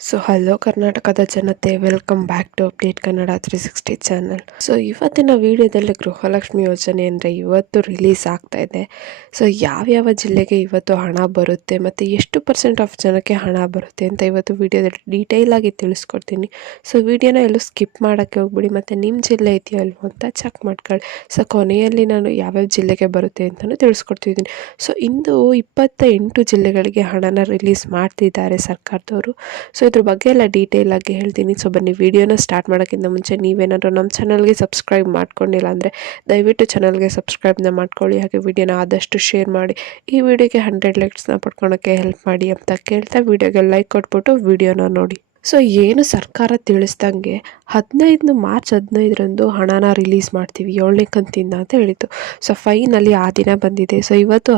Hello ಕರ್ನಾಟಕದ ಜನತೆ, welcome back to update Kannada 360 channel. ಇವತ್ತಿನ ವಿಡಿಯೋದಲ್ಲಿ ಗೃಹಲಕ್ಷ್ಮಿ ಯೋಜನೆ ಅಂದರೆ ಇವತ್ತು ರಿಲೀಸ್ ಆಗ್ತಾ ಇದೆ. ಯಾವ್ಯಾವ ಜಿಲ್ಲೆಗೆ ಇವತ್ತು ಹಣ ಬರುತ್ತೆ ಮತ್ತು ಎಷ್ಟು % ಆಫ್ ಜನಕ್ಕೆ ಹಣ ಬರುತ್ತೆ ಅಂತ ಇವತ್ತು ವಿಡಿಯೋದಲ್ಲಿ ಡೀಟೇಲ್ ಆಗಿ ತಿಳಿಸ್ಕೊಡ್ತೀನಿ. ವಿಡಿಯೋನ ಎಲ್ಲೂ ಸ್ಕಿಪ್ ಮಾಡೋಕ್ಕೆ ಹೋಗ್ಬಿಡಿ, ಮತ್ತು ನಿಮ್ಮ ಜಿಲ್ಲೆ ಇದೆಯೋ ಅಲ್ವೋ ಅಂತ ಚೆಕ್ ಮಾಡ್ಕೊಳ್ಳಿ. ಕೊನೆಯಲ್ಲಿ ನಾನು ಯಾವ್ಯಾವ ಜಿಲ್ಲೆಗೆ ಬರುತ್ತೆ ಅಂತಲೂ ತಿಳಿಸ್ಕೊಡ್ತಿದ್ದೀನಿ. ಇಂದು 28 ಜಿಲ್ಲೆಗಳಿಗೆ ಹಣನ ರಿಲೀಸ್ ಮಾಡ್ತಿದ್ದಾರೆ ಸರ್ಕಾರದವರು. ಇದ್ರ ಬಗ್ಗೆ ಎಲ್ಲ ಡೀಟೇಲ್ ಆಗಿ ಹೇಳ್ತೀನಿ. ಬನ್ನಿ ವಿಡಿಯೋನ ಸ್ಟಾರ್ಟ್ ಮಾಡೋಕ್ಕಿಂತ ಮುಂಚೆ ನೀವೇನಾದರೂ ನಮ್ಮ ಚಾನಲ್ಗೆ ಸಬ್ಸ್ಕ್ರೈಬ್ ಮಾಡ್ಕೊಂಡಿಲ್ಲ ಅಂದರೆ ದಯವಿಟ್ಟು ಚಾನಲ್ಗೆ ಸಬ್ಸ್ಕ್ರೈಬ್ನ ಮಾಡ್ಕೊಳ್ಳಿ. ಹಾಗೆ ವಿಡಿಯೋನ ಆದಷ್ಟು ಶೇರ್ ಮಾಡಿ, ಈ ವಿಡಿಯೋಗೆ 100 ಲೈಕ್ಸ್ನ ಪಡ್ಕೊಳಕ್ಕೆ ಹೆಲ್ಪ್ ಮಾಡಿ ಅಂತ ಕೇಳ್ತಾ ವಿಡಿಯೋಗೆ ಲೈಕ್ ಕೊಟ್ಬಿಟ್ಟು ವಿಡಿಯೋನ ನೋಡಿ. ಏನು ಸರ್ಕಾರ ತಿಳಿಸ್ದಂಗೆ ಮಾರ್ಚ್ 15ರಂದು ಹಣನ ರಿಲೀಸ್ ಮಾಡ್ತೀವಿ 7ನೇ ಕಂತಿಂದ ಅಂತ ಹೇಳಿತ್ತು. ಫೈನಲಿ ಆ ದಿನ ಬಂದಿದೆ. ಇವತ್ತು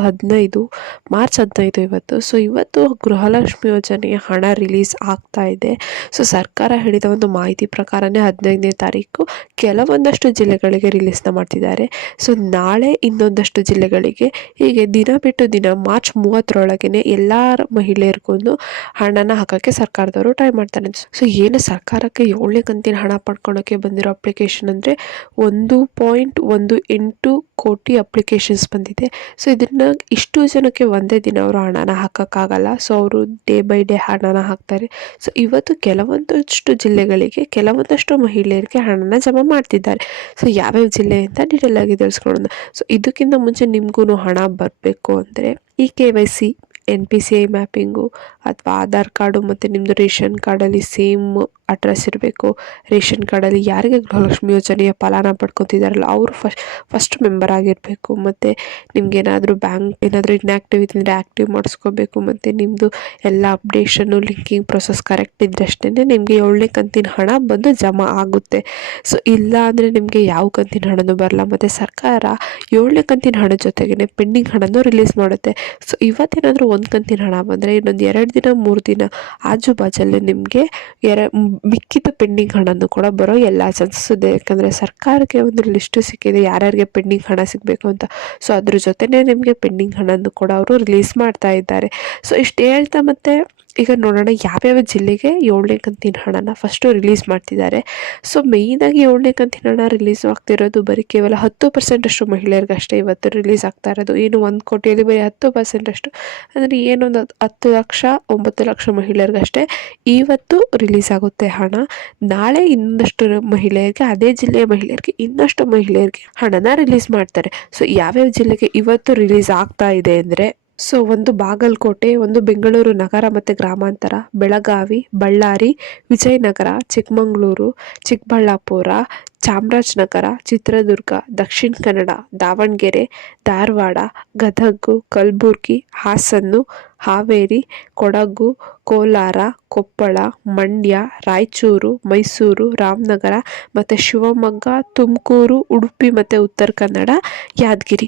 ಮಾರ್ಚ್ 15 ಇವತ್ತು. ಇವತ್ತು ಗೃಹಲಕ್ಷ್ಮಿ ಯೋಜನೆಯ ಹಣ ರಿಲೀಸ್ ಆಗ್ತಾ ಇದೆ. ಸರ್ಕಾರ ಹೇಳಿದ ಒಂದು ಮಾಹಿತಿ ಪ್ರಕಾರನೇ 15ನೇ ತಾರೀಕು ಕೆಲವೊಂದಷ್ಟು ಜಿಲ್ಲೆಗಳಿಗೆ ರಿಲೀಸ್ನ ಮಾಡ್ತಿದ್ದಾರೆ. ನಾಳೆ ಇನ್ನೊಂದಷ್ಟು ಜಿಲ್ಲೆಗಳಿಗೆ, ಹೀಗೆ ದಿನ ಬಿಟ್ಟು ದಿನ ಮಾರ್ಚ್ 30ರೊಳಗೇನೆ ಎಲ್ಲ ಮಹಿಳೆಯರಿಗೂ ಹಣನ ಹಾಕೋಕ್ಕೆ ಸರ್ಕಾರದವರು ಟ್ರೈ ಮಾಡ್ತಾರೆ. ಏನು ಸರ್ಕಾರಕ್ಕೆ 7ನೇ ಕಂತಿನ ಹಣ ಪಡ್ಕೊಳಕ್ಕೆ ಬಂದಿರೋ ಅಪ್ಲಿಕೇಶನ್ ಅಂದರೆ 1.18 ಕೋಟಿ ಅಪ್ಲಿಕೇಶನ್ಸ್ ಬಂದಿದೆ. ಇದನ್ನ ಇಷ್ಟು ಜನಕ್ಕೆ ಒಂದೇ ದಿನ ಅವರು ಹಣನ ಹಾಕೋಕ್ಕಾಗಲ್ಲ. ಅವರು ಡೇ ಬೈ ಡೇ ಹಣನ ಹಾಕ್ತಾರೆ. ಇವತ್ತು ಕೆಲವೊಂದಷ್ಟು ಜಿಲ್ಲೆಗಳಿಗೆ ಕೆಲವೊಂದಷ್ಟು ಮಹಿಳೆಯರಿಗೆ ಹಣನ ಜಮಾ ಮಾಡ್ತಿದ್ದಾರೆ. ಯಾವ್ಯಾವ ಜಿಲ್ಲೆ ಅಂತ ಡೀಟೇಲ್ ಆಗಿ ತಿಳಿಸ್ಕೊಳ್ಳೋಣ. ಇದಕ್ಕಿಂತ ಮುಂಚೆ ನಿಮಗೂ ಹಣ ಬರಬೇಕು ಅಂದರೆ ಈ KYC, NPCI ಮ್ಯಾಪಿಂಗು ಅಥವಾ ಆಧಾರ್ ಕಾರ್ಡು ಮತ್ತು ನಿಮ್ಮದು ರೇಷನ್ ಕಾರ್ಡಲ್ಲಿ ಸೇಮ್ ಅಡ್ರೆಸ್ ಇರಬೇಕು. ರೇಷನ್ ಕಾರ್ಡಲ್ಲಿ ಯಾರಿಗೆ ಗೃಹಲಕ್ಷ್ಮಿ ಯೋಜನೆಯ ಫಲಾನ ಪಡ್ಕೊತಿದ್ದಾರಲ್ಲ ಅವರು ಫಸ್ಟ್ ಮೆಂಬರ್ ಆಗಿರಬೇಕು. ಮತ್ತು ನಿಮ್ಗೇನಾದರೂ ಬ್ಯಾಂಕ್ ಏನಾದರೂ ಇನ್ಆ್ಯಕ್ಟಿವ್ ಇದ್ದರೆ ಆ್ಯಕ್ಟಿವ್ ಮಾಡಿಸ್ಕೋಬೇಕು. ಮತ್ತು ನಿಮ್ಮದು ಎಲ್ಲ ಅಪ್ಡೇಷನ್ನು ಲಿಂಕಿಂಗ್ ಪ್ರೊಸೆಸ್ ಕರೆಕ್ಟ್ ಇದ್ರೆ ಅಷ್ಟೇ ನಿಮಗೆ 7ನೇ ಕಂತಿನ ಹಣ ಬಂದು ಜಮಾ ಆಗುತ್ತೆ. ಇಲ್ಲ ಅಂದರೆ ನಿಮಗೆ ಯಾವ ಕಂತಿನ ಹಣನೂ ಬರಲ್ಲ. ಮತ್ತು ಸರ್ಕಾರ 7ನೇ ಕಂತಿನ ಹಣದ ಜೊತೆಗೇ ಪೆಂಡಿಂಗ್ ಹಣನೂ ರಿಲೀಸ್ ಮಾಡುತ್ತೆ. ಇವತ್ತೇನಾದರೂ ಒಂದು ಕಂತಿನ ಹಣ ಬಂದರೆ ಇನ್ನೊಂದು 2 ದಿನ 3 ದಿನ ಆಜು ಬಾಜಲ್ಲಿ ನಿಮಗೆ ಮಿಕ್ಕಿದ ಪೆಂಡಿಂಗ್ ಹಣನೂ ಕೂಡ ಬರೋ ಎಲ್ಲ ಚಾನ್ಸಸ್ ಇದೆ. ಯಾಕಂದರೆ ಸರ್ಕಾರಕ್ಕೆ ಒಂದು ಲಿಸ್ಟು ಸಿಕ್ಕಿದೆ ಯಾರ್ಯಾರಿಗೆ ಪೆಂಡಿಂಗ್ ಹಣ ಸಿಗಬೇಕು ಅಂತ. ಅದ್ರ ಜೊತೆನೇ ನಿಮಗೆ ಪೆಂಡಿಂಗ್ ಹಣನೂ ಕೂಡ ಅವರು ರಿಲೀಸ್ ಮಾಡ್ತಾ ಇದ್ದಾರೆ. ಇಷ್ಟು ಹೇಳ್ತಾ ಮತ್ತೆ ಈಗ ನೋಡೋಣ ಯಾವ್ಯಾವ ಜಿಲ್ಲೆಗೆ 7ನೇ ಕಂತಿನ ಹಣನ ಫಸ್ಟು ರಿಲೀಸ್ ಮಾಡ್ತಿದ್ದಾರೆ. ಮೇಯ್ನಾಗಿ 7ನೇ ಕಂತಿನ ಹಣ ರಿಲೀಸ್ ಆಗ್ತಿರೋದು ಬರೀ ಕೇವಲ 10% ಅಷ್ಟು ಮಹಿಳೆಯರಿಗಷ್ಟೇ ಇವತ್ತು ರಿಲೀಸ್ ಆಗ್ತಾ ಇರೋದು. ಏನು 1 ಕೋಟಿಯಲ್ಲಿ ಬರೀ 10% ಅಷ್ಟು ಅಂದರೆ ಏನೊಂದು 10 ಲಕ್ಷ 9 ಲಕ್ಷ ಮಹಿಳೆಯರಿಗಷ್ಟೇ ಇವತ್ತು ರಿಲೀಸ್ ಆಗುತ್ತೆ ಹಣ. ನಾಳೆ ಇನ್ನೊಂದಷ್ಟು ಮಹಿಳೆಯರಿಗೆ, ಅದೇ ಜಿಲ್ಲೆಯ ಮಹಿಳೆಯರಿಗೆ ಇನ್ನಷ್ಟು ಮಹಿಳೆಯರಿಗೆ ಹಣನ ರಿಲೀಸ್ ಮಾಡ್ತಾರೆ. ಯಾವ್ಯಾವ ಜಿಲ್ಲೆಗೆ ಇವತ್ತು ರಿಲೀಸ್ ಆಗ್ತಾ ಇದೆ ಅಂದರೆ ಒಂದು ಬಾಗಲಕೋಟೆ, ಒಂದು ಬೆಂಗಳೂರು ನಗರ ಮತ್ತು ಗ್ರಾಮಾಂತರ, ಬೆಳಗಾವಿ, ಬಳ್ಳಾರಿ, ವಿಜಯನಗರ, ಚಿಕ್ಕಮಗಳೂರು, ಚಿಕ್ಕಬಳ್ಳಾಪುರ, ಚಾಮರಾಜನಗರ, ಚಿತ್ರದುರ್ಗ, ದಕ್ಷಿಣ ಕನ್ನಡ, ದಾವಣಗೆರೆ, ಧಾರವಾಡ, ಗದಗ, ಕಲಬುರಗಿ, ಹಾಸನ, ಹಾವೇರಿ, ಕೊಡಗು, ಕೋಲಾರ, ಕೊಪ್ಪಳ, ಮಂಡ್ಯ, ರಾಯಚೂರು, ಮೈಸೂರು, ರಾಮನಗರ ಮತ್ತು ಶಿವಮೊಗ್ಗ, ತುಮಕೂರು, ಉಡುಪಿ ಮತ್ತು ಉತ್ತರ ಕನ್ನಡ, ಯಾದಗಿರಿ.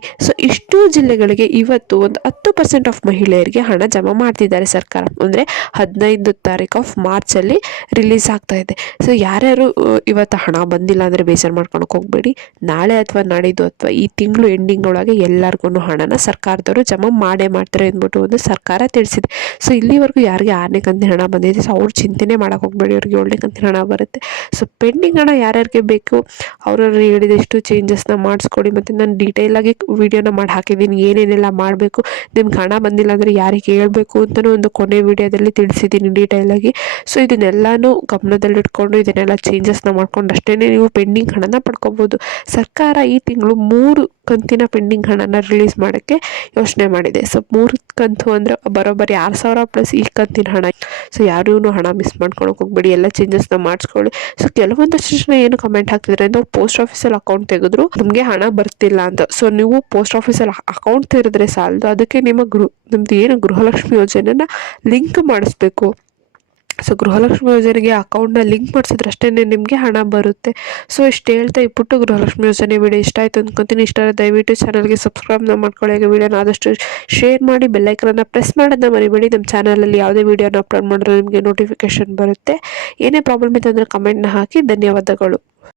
ಇಷ್ಟು ಜಿಲ್ಲೆಗಳಿಗೆ ಇವತ್ತು ಒಂದು 10% ಆಫ್ ಮಹಿಳೆಯರಿಗೆ ಹಣ ಜಮಾ ಮಾಡ್ತಿದ್ದಾರೆ ಸರ್ಕಾರ. ಅಂದರೆ 15 ತಾರೀಕು ಆಫ್ ಮಾರ್ಚಲ್ಲಿ ರಿಲೀಸ್ ಆಗ್ತಾ ಇದೆ. ಯಾರ್ಯಾರು ಇವತ್ತು ಹಣ ಬಂದಿಲ್ಲ ಅಂದರೆ ಬೇಜಾರು ಮಾಡ್ಕೊಳಕ್ಕೆ ಹೋಗಬೇಡಿ. ನಾಳೆ ಅಥವಾ ನಾಡಿದ್ದು ಅಥವಾ ಈ ತಿಂಗಳು ಎಂಡಿಂಗ್ ಒಳಗೆ ಎಲ್ಲರಿಗೂ ಹಣನ ಸರ್ಕಾರದವರು ಜಮಾ ಮಾಡೇ ಮಾಡ್ತಾರೆ ಅಂದ್ಬಿಟ್ಟು ಒಂದು ಸರ್ಕಾರ ತಿಳಿಸಿದೆ. ಇಲ್ಲಿವರೆಗೂ ಯಾರಿಗೆ 6ನೇ ಕಂತಿನ ಹಣ ಬಂದಿದೆ ಅವ್ರು ಚಿಂತೆನೆ ಮಾಡೋಕೆ ಹೋಗಬೇಡಿ, ಅವ್ರಿಗೆ 7ನೇ ಕಂತಿನ ಹಣ ಬರುತ್ತೆ. ಪೆಂಡಿಂಗ್ ಹಣ ಯಾರ್ಯಾರಿಗೆ ಬೇಕು ಅವ್ರವ್ರು ಹೇಳಿದಷ್ಟು ಚೇಂಜಸ್ನ ಮಾಡಿಸ್ಕೊಡಿ. ಮತ್ತು ನಾನು ಡೀಟೇಲಾಗಿ ವಿಡಿಯೋನ ಮಾಡಿ ಹಾಕಿದ್ದೀನಿ ಏನೇನೆಲ್ಲ ಮಾಡಬೇಕು. ನಿಮ್ಗೆ ಹಣ ಬಂದಿಲ್ಲ ಅಂದರೆ ಯಾರಿಗೆ ಹೇಳ್ಬೇಕು ಅಂತಲೂ ಒಂದು ಕೊನೆ ವಿಡಿಯೋದಲ್ಲಿ ತಿಳಿಸಿದ್ದೀನಿ ಡೀಟೇಲಾಗಿ. ಇದನ್ನೆಲ್ಲನೂ ಗಮನದಲ್ಲಿಟ್ಕೊಂಡು ಇದನ್ನೆಲ್ಲ ಚೇಂಜಸ್ನ ಮಾಡ್ಕೊಂಡು ಅಷ್ಟೇ ನೀವು ಪೆಂಡಿಂಗ್ ಹಣನ ಪಡ್ಕೋಬೋದು. ಸರ್ಕಾರ ಈ ತಿಂಗಳು 3 ಕಂತಿನ ಪೆಂಡಿಂಗ್ ಹಣನ ರಿಲೀಸ್ ಮಾಡೋಕ್ಕೆ ಯೋಚನೆ ಮಾಡಿದೆ. 3 ಕಂತು ಅಂದರೆ ಬರೋಬ್ಬರಿ 6,000 ಪ್ಲಸ್ ಈ ಕಂತಿನ ಹಣ. ಯಾರೂ ಹಣ ಮಿಸ್ ಮಾಡ್ಕೊಳಕ್ಕೆ ಹೋಗ್ಬೇಡಿ, ಎಲ್ಲ ಚೇಂಜಸ್ನ ಮಾಡಿಸ್ಕೊಳ್ಳಿ. ಕೆಲವೊಂದಷ್ಟು ಜನ ಏನು ಕಮೆಂಟ್ ಹಾಕ್ತಿದ್ರೆ ನಾವು ಪೋಸ್ಟ್ ಆಫೀಸಲ್ಲಿ ಅಕೌಂಟ್ ತೆಗೆದ್ರು ನಮಗೆ ಹಣ ಬರ್ತಿಲ್ಲ ಅಂತ. ನೀವು ಪೋಸ್ಟ್ ಆಫೀಸಲ್ಲಿ ಅಕೌಂಟ್ ತೆರೆದ್ರೆ ಸಾಲದು, ಅದಕ್ಕೆ ನಿಮ್ದು ಏನು ಗೃಹಲಕ್ಷ್ಮಿ ಯೋಜನೆನ ಲಿಂಕ್ ಮಾಡಿಸ್ಬೇಕು. ಗೃಹಲಕ್ಷ್ಮಿ ಯೋಜನೆಗೆ ಅಕೌಂಟ್ನ ಲಿಂಕ್ ಮಾಡಿಸಿದ್ರೆ ಅಷ್ಟೇ ನಿಮಗೆ ಹಣ ಬರುತ್ತೆ. ಇಷ್ಟು ಹೇಳ್ತಾ ಈ ಪುಟ್ಟು ಗೃಹಲಕ್ಷ್ಮಿ ಯೋಜನೆ ವಿಡಿಯೋ ಇಷ್ಟ ಆಯಿತು ಅಂದ್ಕೊತೀನಿ. ಇಷ್ಟ ದಯವಿಟ್ಟು ಚಾನಲ್ಗೆ ಸಬ್ಸ್ಕ್ರೈಬ್ನ ಮಾಡ್ಕೊಳ್ಳಿ. ವಿಡಿಯೋನ ಆದಷ್ಟು ಶೇರ್ ಮಾಡಿ, ಬೆಲ್ಲೈಕನ್ನ ಪ್ರೆಸ್ ಮಾಡೋದನ್ನ ಮರಿಬೇಡಿ. ನಮ್ಮ ಚಾನಲಲ್ಲಿ ಯಾವುದೇ ವಿಡಿಯೋನ ಅಪ್ಲೋಡ್ ಮಾಡಿದ್ರೆ ನಿಮಗೆ ನೋಟಿಫಿಕೇಶನ್ ಬರುತ್ತೆ. ಏನೇ ಪ್ರಾಬ್ಲಮ್ ಇತ್ತು ಅಂದರೆ ಕಮೆಂಟ್ನ ಹಾಕಿ. ಧನ್ಯವಾದಗಳು.